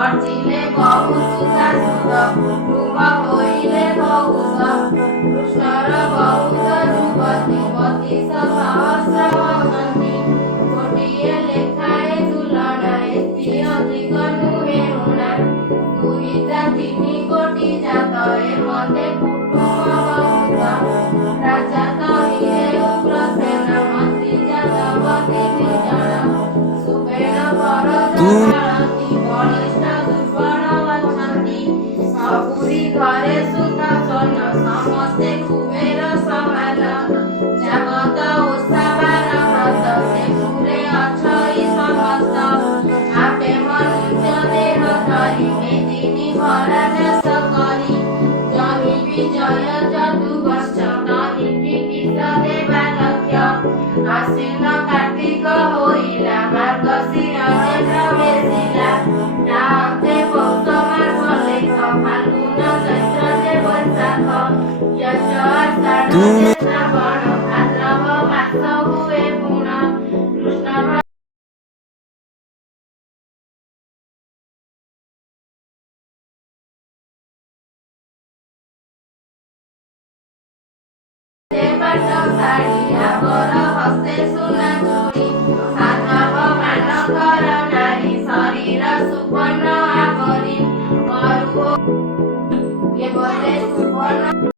अर्चिले बहु सुता सुत ध्रुव होइले बहुत कृष्ण र बहुत जुवती मती सहस्र वसन्ती गोटिए लेखाए तुलना एति अधिक नुहे ऋणा दुईटा तिनि कोटी जात ए मते कुटुम्ब बहुत राजा तहिरे उग्रसेन मन्त्री जातवती निजण सुबेण परजाळती बलिष्ठ दुर्बल वचन्ति सबुरी घरे सुता स्वर्ण समस्ते कुबेर समान जागत ओषाबार व्रत से पुरे अछई समस्त आपे मनुष्य देह धरि मेदिनी भरा नाश करी जहि विजय चतुवर्ष तहि चिकित्स देवा लक्ष्य आश्विन कार्तिक होइला मार्गशीर जेठ बेसिला ताते पौष माघ लेख फाल्गुन चैत्र जे बैशाख यश आषाढ़ जे श्रावण भाद्रव मास हुए पूर्ण कृष्ण ପାଟ ଶାଢ଼ୀ ଆବର ହସ୍ତେ ସୁନା ଚୁଡ଼ି ସାଧବ ମାନଙ୍କର ନାରୀ ଶରୀର ସୁବର୍ଣ୍ଣ ଆବରି ମରୁ କେବଳେ ସୁବର୍ଣ୍ଣ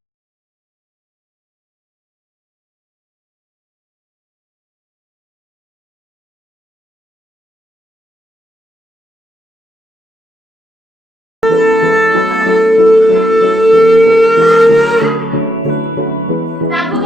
ତାକୁ